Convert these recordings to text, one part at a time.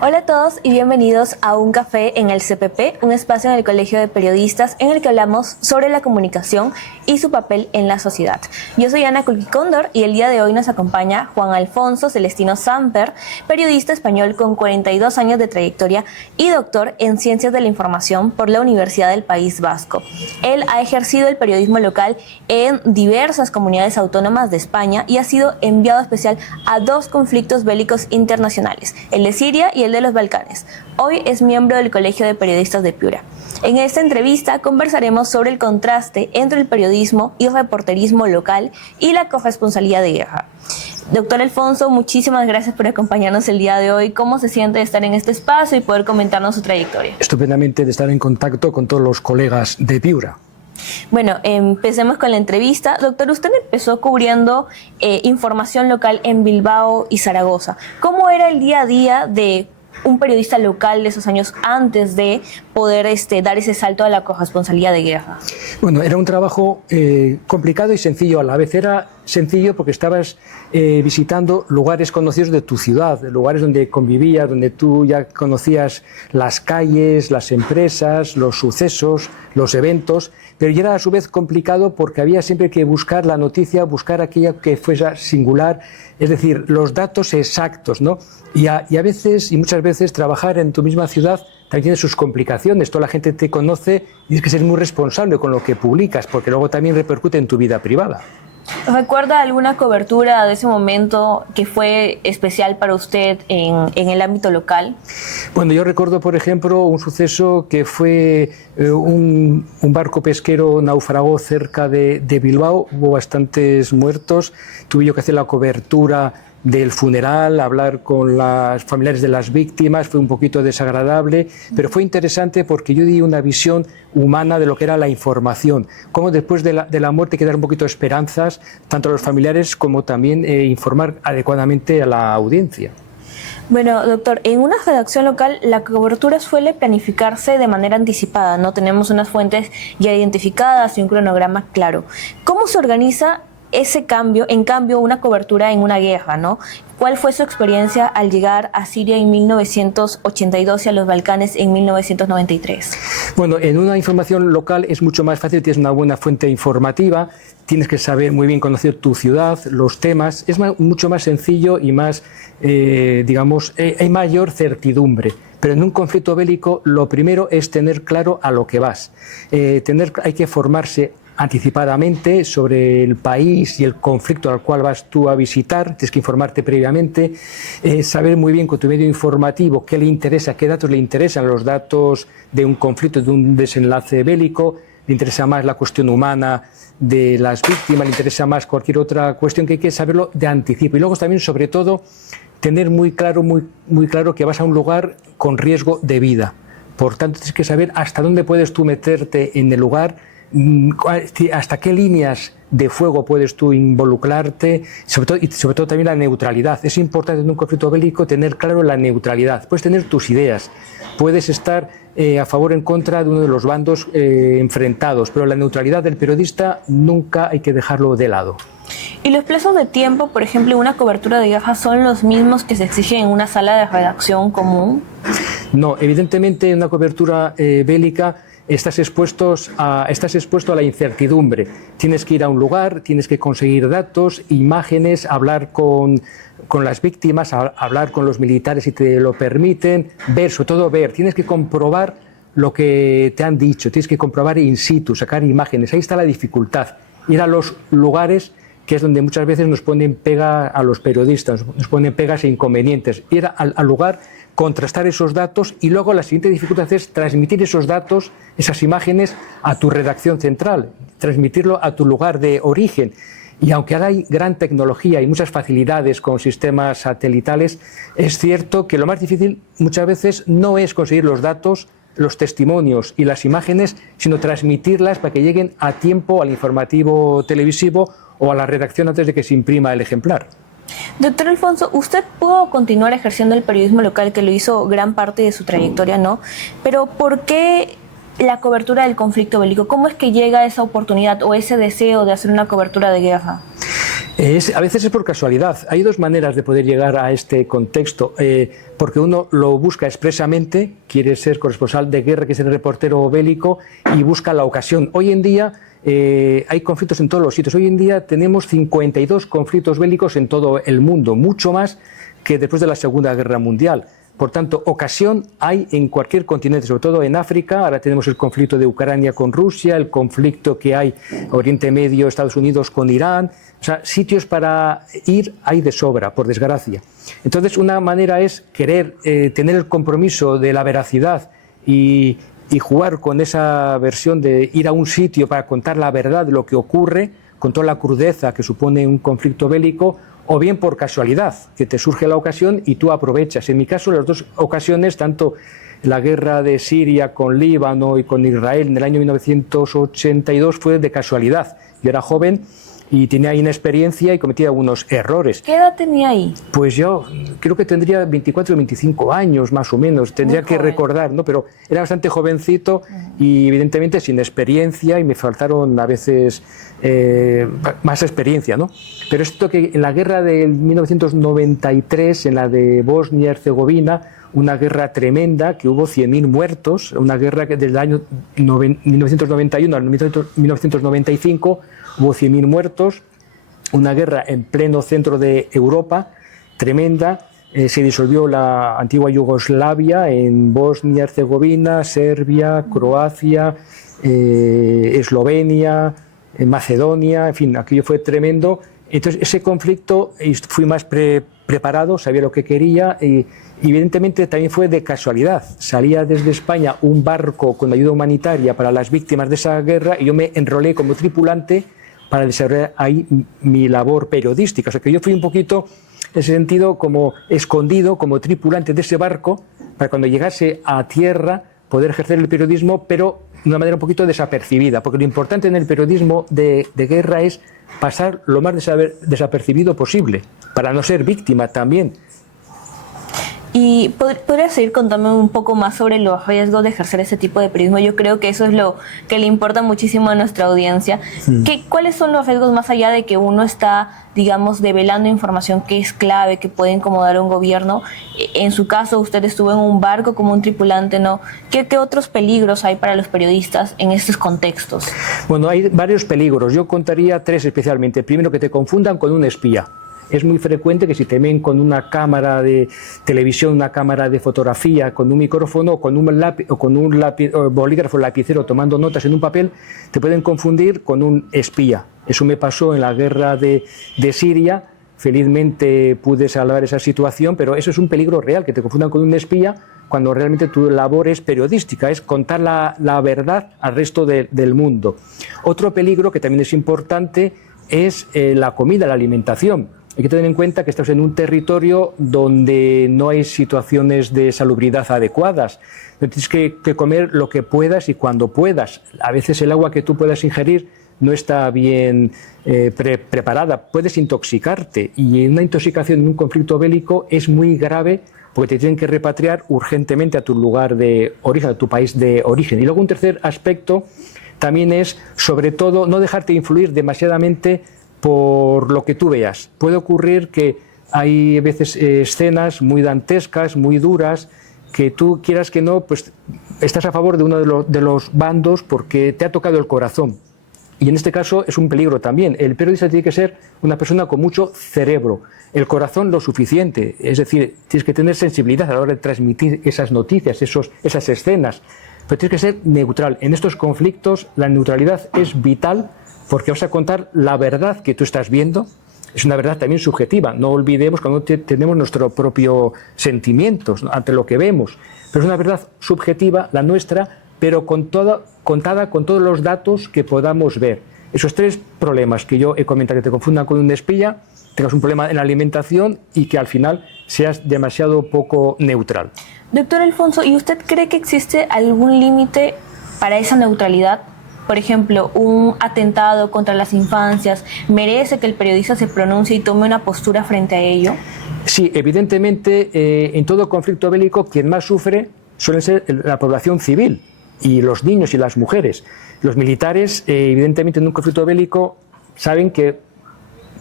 Hola a todos y bienvenidos a Un Café en el CPP, un espacio en el Colegio de Periodistas en el que hablamos sobre la comunicación y su papel en la sociedad. Yo soy Ana Culquicóndor y el día de hoy nos acompaña Juan Alfonso Celestino Samper, periodista español con 42 años de trayectoria y doctor en Ciencias de la Información por la Universidad del País Vasco. Él ha ejercido el periodismo local en diversas comunidades autónomas de España y ha sido enviado especial a 2 conflictos bélicos internacionales, el de Siria y el de los Balcanes. Hoy es miembro del Colegio de Periodistas de Piura. En esta entrevista conversaremos sobre el contraste entre el periodismo y reporterismo local y la corresponsabilidad de guerra. Doctor Alfonso, muchísimas gracias por acompañarnos el día de hoy. ¿Cómo se siente de estar en este espacio y poder comentarnos su trayectoria? Estupendamente de estar en contacto con todos los colegas de Piura. Bueno, empecemos con la entrevista. Doctor, usted empezó cubriendo información local en Bilbao y Zaragoza. ¿Cómo era el día a día de un periodista local de esos años antes de poder dar ese salto a la corresponsabilidad de guerra? Bueno, era un trabajo complicado y sencillo a la vez. Era sencillo porque estabas visitando lugares conocidos de tu ciudad, lugares donde convivías, donde tú ya conocías las calles, las empresas, los sucesos, los eventos, pero ya era a su vez complicado porque había siempre que buscar la noticia, buscar aquella que fuese singular, es decir, los datos exactos, ¿no? Y a veces, y muchas veces, trabajar en tu misma ciudad también tiene sus complicaciones. Toda la gente te conoce y tienes que ser muy responsable con lo que publicas, porque luego también repercute en tu vida privada. ¿Recuerda alguna cobertura de ese momento que fue especial para usted en el ámbito local? Bueno, yo recuerdo, por ejemplo, un suceso que fue un barco pesquero naufragó cerca de Bilbao. Hubo bastantes muertos. Tuve yo que hacer la cobertura del funeral, hablar con los familiares de las víctimas. Fue un poquito desagradable, pero fue interesante porque yo di una visión humana de lo que era la información, cómo después de la muerte hay que dar un poquito de esperanzas, tanto a los familiares como también informar adecuadamente a la audiencia. Bueno, doctor, en una redacción local la cobertura suele planificarse de manera anticipada, ¿no? Tenemos unas fuentes ya identificadas y un cronograma claro. ¿Cómo se organiza ese cambio, en cambio, una cobertura en una guerra, ¿no? ¿Cuál fue su experiencia al llegar a Siria en 1982 y a los Balcanes en 1993? Bueno, en una información local es mucho más fácil, tienes una buena fuente informativa, tienes que saber muy bien conocer tu ciudad, los temas, es mucho más sencillo y más, hay mayor certidumbre. Pero en un conflicto bélico lo primero es tener claro a lo que vas. Hay que formarse anticipadamente sobre el país y el conflicto al cual vas tú a visitar, tienes que informarte previamente, saber muy bien con tu medio informativo qué le interesa, qué datos le interesan, los datos de un conflicto, de un desenlace bélico, le interesa más la cuestión humana de las víctimas, le interesa más cualquier otra cuestión, que hay que saberlo de anticipo. Y luego también, sobre todo, tener muy claro que vas a un lugar con riesgo de vida. Por tanto, tienes que saber hasta dónde puedes tú meterte en el lugar, hasta qué líneas de fuego puedes tú involucrarte, y sobre todo también la neutralidad. Es importante en un conflicto bélico tener claro la neutralidad. Puedes tener tus ideas, puedes estar a favor o en contra de uno de los bandos enfrentados, pero la neutralidad del periodista nunca hay que dejarlo de lado. ¿Y los plazos de tiempo, por ejemplo, en una cobertura de guerra, son los mismos que se exigen en una sala de redacción común? No, evidentemente en una cobertura bélica estás expuesto a la incertidumbre. Tienes que ir a un lugar, tienes que conseguir datos, imágenes, hablar con las víctimas, hablar con los militares si te lo permiten, sobre todo ver, tienes que comprobar lo que te han dicho, tienes que comprobar in situ, sacar imágenes. Ahí está la dificultad, ir a los lugares, que es donde muchas veces nos ponen pega a los periodistas, nos ponen pegas e inconvenientes. Ir al lugar, contrastar esos datos y luego la siguiente dificultad es transmitir esos datos, esas imágenes a tu redacción central, transmitirlo a tu lugar de origen. Y aunque ahora hay gran tecnología y muchas facilidades con sistemas satelitales, es cierto que lo más difícil muchas veces no es conseguir los datos, los testimonios y las imágenes, sino transmitirlas para que lleguen a tiempo al informativo televisivo o a la redacción antes de que se imprima el ejemplar. Doctor Alfonso, usted pudo continuar ejerciendo el periodismo local, que lo hizo gran parte de su trayectoria, ¿no? Pero ¿por qué la cobertura del conflicto bélico? ¿Cómo es que llega esa oportunidad o ese deseo de hacer una cobertura de guerra? A veces es por casualidad. Hay dos maneras de poder llegar a este contexto, porque uno lo busca expresamente, quiere ser corresponsal de guerra, quiere ser reportero bélico y busca la ocasión. Hoy en día hay conflictos en todos los sitios. Hoy en día tenemos 52 conflictos bélicos en todo el mundo, mucho más que después de la Segunda Guerra Mundial. Por tanto, ocasión hay en cualquier continente, sobre todo en África. Ahora tenemos el conflicto de Ucrania con Rusia, el conflicto que hay Oriente Medio, Estados Unidos con Irán. O sea, sitios para ir hay de sobra, por desgracia. Entonces, una manera es querer tener el compromiso de la veracidad y jugar con esa versión de ir a un sitio para contar la verdad de lo que ocurre, con toda la crudeza que supone un conflicto bélico, o bien por casualidad, que te surge la ocasión y tú aprovechas. En mi caso, las dos ocasiones, tanto la guerra de Siria con Líbano y con Israel en el año 1982, fue de casualidad. Yo era joven y tenía inexperiencia y cometía algunos errores. ¿Qué edad tenía ahí? Pues yo creo que tendría 24 o 25 años más o menos, tendría que recordar, ¿no? Pero era bastante jovencito y evidentemente sin experiencia, y me faltaron a veces más experiencia, ¿no? Pero es cierto que en la guerra de 1993, en la de Bosnia y Herzegovina, una guerra tremenda, que hubo 100.000 muertos, una guerra que desde el año 1991 al 1995 hubo 100.000 muertos, una guerra en pleno centro de Europa, tremenda. Se disolvió la antigua Yugoslavia en Bosnia, Herzegovina, Serbia, Croacia, Eslovenia, Macedonia, en fin, aquello fue tremendo. Entonces, ese conflicto fui más preparado, sabía lo que quería y evidentemente también fue de casualidad. Salía desde España un barco con ayuda humanitaria para las víctimas de esa guerra y yo me enrolé como tripulante para desarrollar ahí mi labor periodística. O sea que yo fui un poquito, en ese sentido, como escondido, como tripulante de ese barco, para cuando llegase a tierra poder ejercer el periodismo, pero de una manera un poquito desapercibida, porque lo importante en el periodismo de guerra es pasar lo más desapercibido posible, para no ser víctima también. ¿Y podrías seguir contándome un poco más sobre los riesgos de ejercer ese tipo de periodismo? Yo creo que eso es lo que le importa muchísimo a nuestra audiencia. ¿Cuáles son los riesgos más allá de que uno está, digamos, develando información que es clave, que puede incomodar a un gobierno? En su caso, usted estuvo en un barco como un tripulante, ¿no? ¿Qué otros peligros hay para los periodistas en estos contextos? Bueno, hay varios peligros. Yo contaría tres especialmente. Primero, que te confundan con un espía. Es muy frecuente que si te ven con una cámara de televisión, una cámara de fotografía, con un micrófono, con un lápiz, o con un bolígrafo, lapicero, tomando notas en un papel, te pueden confundir con un espía. Eso me pasó en la guerra de Siria. Felizmente pude salvar esa situación, pero eso es un peligro real, que te confundan con un espía, cuando realmente tu labor es periodística, es contar la verdad al resto del mundo. Otro peligro que también es importante es la comida, la alimentación. Hay que tener en cuenta que estamos en un territorio donde no hay situaciones de salubridad adecuadas. Tienes que comer lo que puedas y cuando puedas. A veces el agua que tú puedas ingerir no está bien preparada. Puedes intoxicarte, y una intoxicación en un conflicto bélico es muy grave, porque te tienen que repatriar urgentemente a tu lugar de origen, a tu país de origen. Y luego un tercer aspecto también es, sobre todo, no dejarte influir demasiadamente por lo que tú veas. Puede ocurrir que hay a veces escenas muy dantescas, muy duras, que tú quieras que no, pues estás a favor de uno de los bandos porque te ha tocado el corazón. Y en este caso es un peligro también. El periodista tiene que ser una persona con mucho cerebro, el corazón lo suficiente. Es decir, tienes que tener sensibilidad a la hora de transmitir esas noticias, esas escenas. Pero tienes que ser neutral. En estos conflictos la neutralidad es vital, porque vas a contar la verdad que tú estás viendo. Es una verdad también subjetiva. No olvidemos cuando tenemos nuestros propios sentimientos, ¿no?, ante lo que vemos. Pero es una verdad subjetiva, la nuestra, pero contada con todos los datos que podamos ver. Esos tres problemas que yo he comentado, que te confundan con un espía, tengas un problema en la alimentación y que al final seas demasiado poco neutral. Doctor Alfonso, ¿y usted cree que existe algún límite para esa neutralidad? Por ejemplo, un atentado contra las infancias, ¿merece que el periodista se pronuncie y tome una postura frente a ello? Sí, evidentemente, en todo conflicto bélico quien más sufre suele ser la población civil y los niños y las mujeres. Los militares, evidentemente, en un conflicto bélico saben que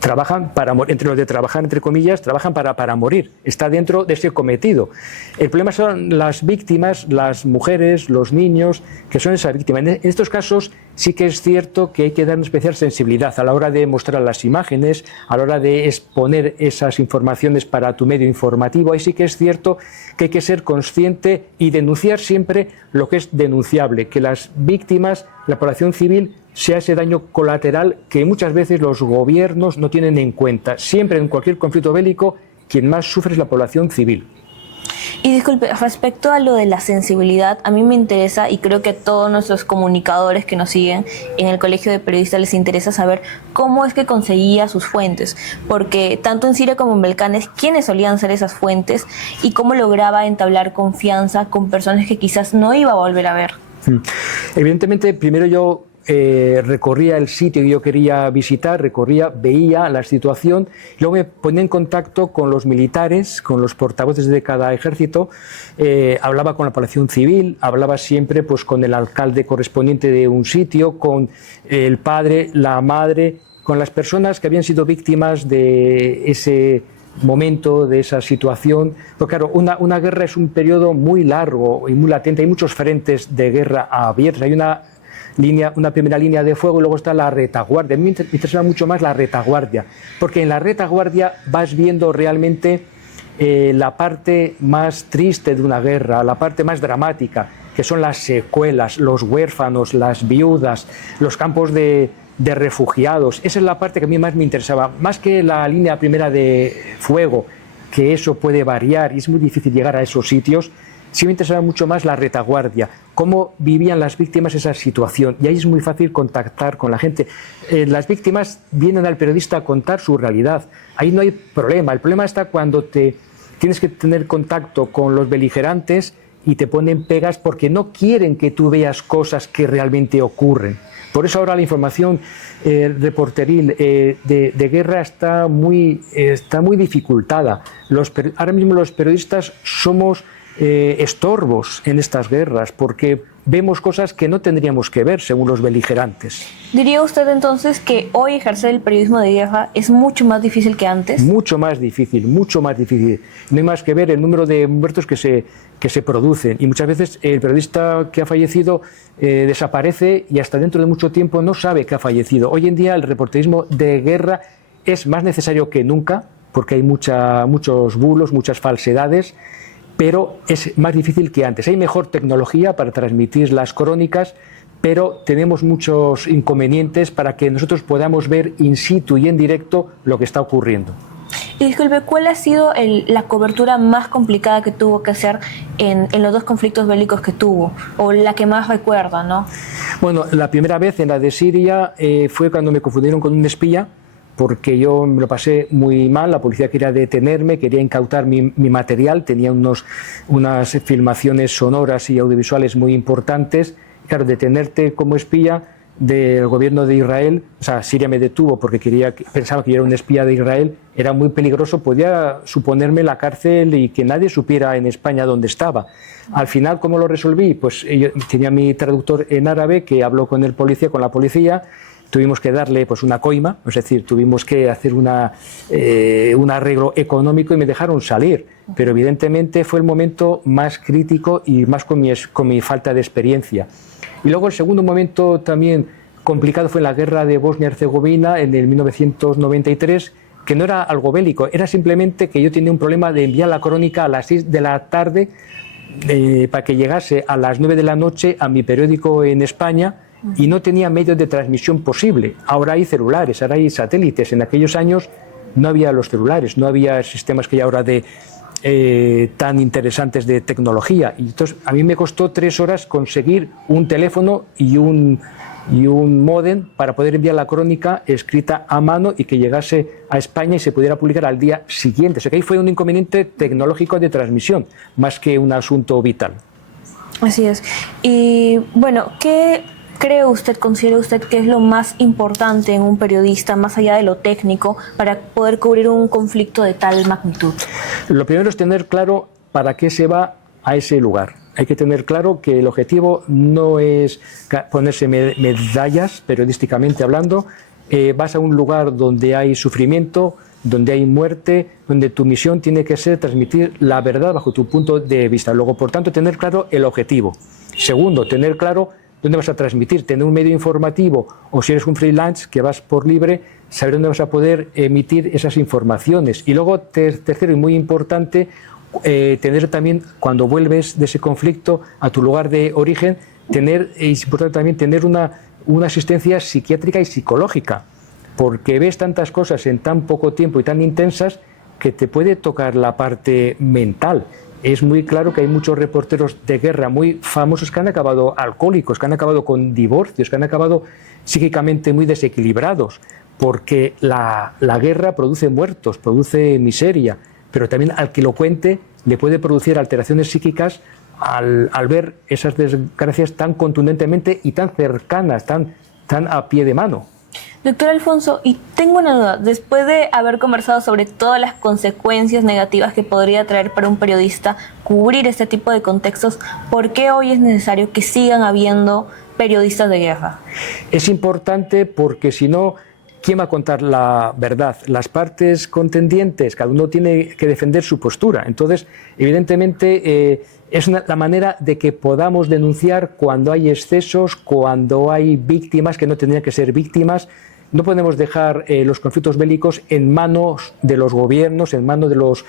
trabajan para morir, entre los de trabajar, entre comillas, trabajan para morir, está dentro de ese cometido. El problema son las víctimas, las mujeres, los niños, que son esas víctimas. En estos casos sí que es cierto que hay que dar una especial sensibilidad a la hora de mostrar las imágenes, a la hora de exponer esas informaciones para tu medio informativo. Ahí sí que es cierto que hay que ser consciente y denunciar siempre lo que es denunciable, que las víctimas, la población civil, sea ese daño colateral que muchas veces los gobiernos no tienen en cuenta. Siempre en cualquier conflicto bélico, quien más sufre es la población civil. Y disculpe, respecto a lo de la sensibilidad, a mí me interesa, y creo que a todos nuestros comunicadores que nos siguen en el Colegio de Periodistas les interesa saber cómo es que conseguía sus fuentes, porque tanto en Siria como en Balcanes, ¿quiénes solían ser esas fuentes y cómo lograba entablar confianza con personas que quizás no iba a volver a ver? Evidentemente, primero yo recorría el sitio que yo quería visitar, veía la situación, luego me ponía en contacto con los militares, con los portavoces de cada ejército, hablaba con la población civil, hablaba siempre pues con el alcalde correspondiente de un sitio, con el padre, la madre, con las personas que habían sido víctimas de ese momento, de esa situación. Porque claro, una guerra es un periodo muy largo y muy latente, hay muchos frentes de guerra abiertos, hay una primera línea de fuego y luego está la retaguardia. A mí me interesa mucho más la retaguardia, porque en la retaguardia vas viendo realmente la parte más triste de una guerra, la parte más dramática, que son las secuelas, los huérfanos, las viudas, los campos de refugiados. Esa es la parte que a mí más me interesaba, más que la línea primera de fuego, que eso puede variar y es muy difícil llegar a esos sitios. Sí me interesaba mucho más la retaguardia, cómo vivían las víctimas esa situación, y ahí es muy fácil contactar con la gente. Las víctimas vienen al periodista a contar su realidad, ahí no hay problema. El problema está cuando tienes que tener contacto con los beligerantes y te ponen pegas porque no quieren que tú veas cosas que realmente ocurren. Por eso ahora la información reporteril de guerra está muy dificultada. Ahora mismo los periodistas somos estorbos en estas guerras porque vemos cosas que no tendríamos que ver según los beligerantes. ¿Diría usted entonces que hoy ejercer el periodismo de guerra es mucho más difícil que antes? Mucho más difícil, mucho más difícil. No hay más que ver el número de muertos que se producen, y muchas veces el periodista que ha fallecido desaparece y hasta dentro de mucho tiempo no sabe que ha fallecido. Hoy en día el reporterismo de guerra es más necesario que nunca porque hay muchos bulos, muchas falsedades, pero es más difícil que antes. Hay mejor tecnología para transmitir las crónicas, pero tenemos muchos inconvenientes para que nosotros podamos ver in situ y en directo lo que está ocurriendo. Y disculpe, ¿cuál ha sido la cobertura más complicada que tuvo que hacer en los dos conflictos bélicos que tuvo? O la que más recuerda, ¿no? Bueno, la primera vez en la de Siria fue cuando me confundieron con un espía, porque yo me lo pasé muy mal. La policía quería detenerme, quería incautar mi material, tenía unas filmaciones sonoras y audiovisuales muy importantes. Claro, detenerte como espía del gobierno de Israel, o sea, Siria me detuvo porque pensaba que yo era un espía de Israel, era muy peligroso, podía suponerme la cárcel y que nadie supiera en España dónde estaba. Al final, ¿cómo lo resolví? Pues yo tenía mi traductor en árabe que habló con el policía, con la policía. Tuvimos que darle pues una coima, es decir, tuvimos que hacer un arreglo económico y me dejaron salir. Pero evidentemente fue el momento más crítico y más con mi falta de experiencia. Y luego el segundo momento también complicado fue en la guerra de Bosnia-Herzegovina en el 1993, que no era algo bélico, era simplemente que yo tenía un problema de enviar la crónica a las 6 de la tarde para que llegase a las 9 de la noche a mi periódico en España, y no tenía medios de transmisión posible. Ahora hay celulares, ahora hay satélites. En aquellos años no había los celulares, no había sistemas que hay ahora tan interesantes de tecnología. Y entonces a mí me costó 3 horas conseguir un teléfono y un módem para poder enviar la crónica escrita a mano y que llegase a España y se pudiera publicar al día siguiente. O sea que ahí fue un inconveniente tecnológico de transmisión, más que un asunto vital. Así es. Y bueno, ¿qué considera usted que es lo más importante en un periodista, más allá de lo técnico, para poder cubrir un conflicto de tal magnitud? Lo primero es tener claro para qué se va a ese lugar. Hay que tener claro que el objetivo no es ponerse medallas, periodísticamente hablando, vas a un lugar donde hay sufrimiento, donde hay muerte, donde tu misión tiene que ser transmitir la verdad bajo tu punto de vista. Luego, por tanto, tener claro el objetivo. Segundo, tener claro dónde vas a transmitir, tener un medio informativo, o si eres un freelance que vas por libre, saber dónde vas a poder emitir esas informaciones. Y luego, tercero y muy importante, tener también, cuando vuelves de ese conflicto a tu lugar de origen, es importante también tener una asistencia psiquiátrica y psicológica, porque ves tantas cosas en tan poco tiempo y tan intensas que te puede tocar la parte mental. Es muy claro que hay muchos reporteros de guerra muy famosos que han acabado alcohólicos, que han acabado con divorcios, que han acabado psíquicamente muy desequilibrados, porque la guerra produce muertos, produce miseria, pero también al que lo cuente le puede producir alteraciones psíquicas al ver esas desgracias tan contundentemente y tan cercanas, tan a pie de mano. Doctor Alfonso, y tengo una duda. Después de haber conversado sobre todas las consecuencias negativas que podría traer para un periodista cubrir este tipo de contextos, ¿por qué hoy es necesario que sigan habiendo periodistas de guerra? Es importante porque si no, ¿quién va a contar la verdad? Las partes contendientes, cada uno tiene que defender su postura. Entonces, evidentemente, es la manera de que podamos denunciar cuando hay excesos, cuando hay víctimas que no tendrían que ser víctimas. No podemos dejar los conflictos bélicos en manos de los gobiernos, en manos de los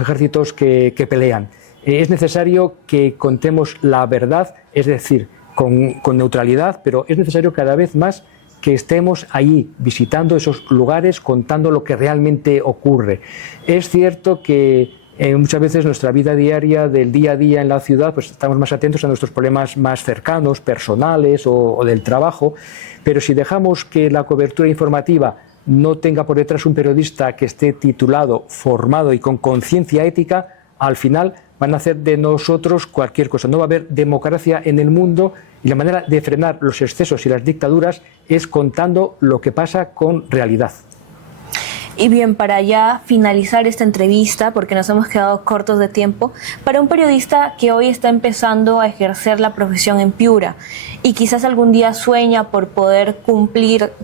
ejércitos que pelean. Es necesario que contemos la verdad, es decir, con neutralidad, pero es necesario cada vez más que estemos allí visitando esos lugares, contando lo que realmente ocurre. Es cierto que muchas veces nuestra vida diaria, del día a día en la ciudad, pues estamos más atentos a nuestros problemas más cercanos, personales o del trabajo, pero si dejamos que la cobertura informativa no tenga por detrás un periodista que esté titulado, formado y con conciencia ética, al final van a hacer de nosotros cualquier cosa. No va a haber democracia en el mundo y la manera de frenar los excesos y las dictaduras es contando lo que pasa con realidad. Y bien, para ya finalizar esta entrevista, porque nos hemos quedado cortos de tiempo, para un periodista que hoy está empezando a ejercer la profesión en Piura y quizás algún día sueña por poder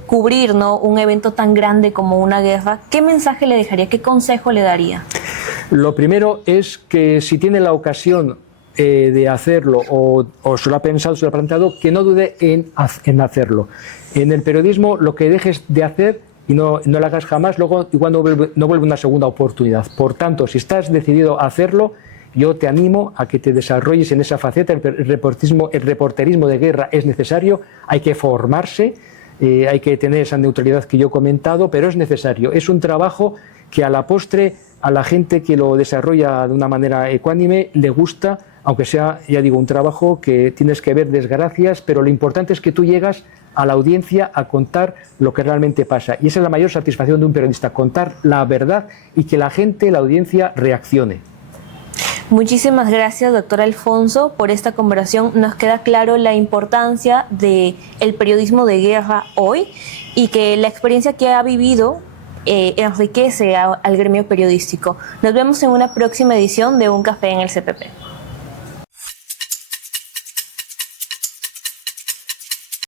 cubrir, ¿no?, un evento tan grande como una guerra, ¿qué mensaje le dejaría? ¿Qué consejo le daría? Lo primero es que si tiene la ocasión de hacerlo o se lo ha pensado, se lo ha planteado, que no dude en hacerlo. En el periodismo lo que dejes de hacer y no lo hagas jamás, luego igual no vuelve una segunda oportunidad. Por tanto, si estás decidido a hacerlo, yo te animo a que te desarrolles en esa faceta. El reporterismo de guerra es necesario, hay que formarse, hay que tener esa neutralidad que yo he comentado, pero es necesario. Es un trabajo que a la postre a la gente que lo desarrolla de una manera ecuánime le gusta, aunque sea, ya digo, un trabajo que tienes que ver desgracias, pero lo importante es que tú llegas a la audiencia a contar lo que realmente pasa. Y esa es la mayor satisfacción de un periodista, contar la verdad y que la gente, la audiencia, reaccione. Muchísimas gracias, doctor Alfonso, por esta conversación. Nos queda claro la importancia del periodismo de guerra hoy y que la experiencia que ha vivido enriquece al gremio periodístico. Nos vemos en una próxima edición de Un Café en el CPP.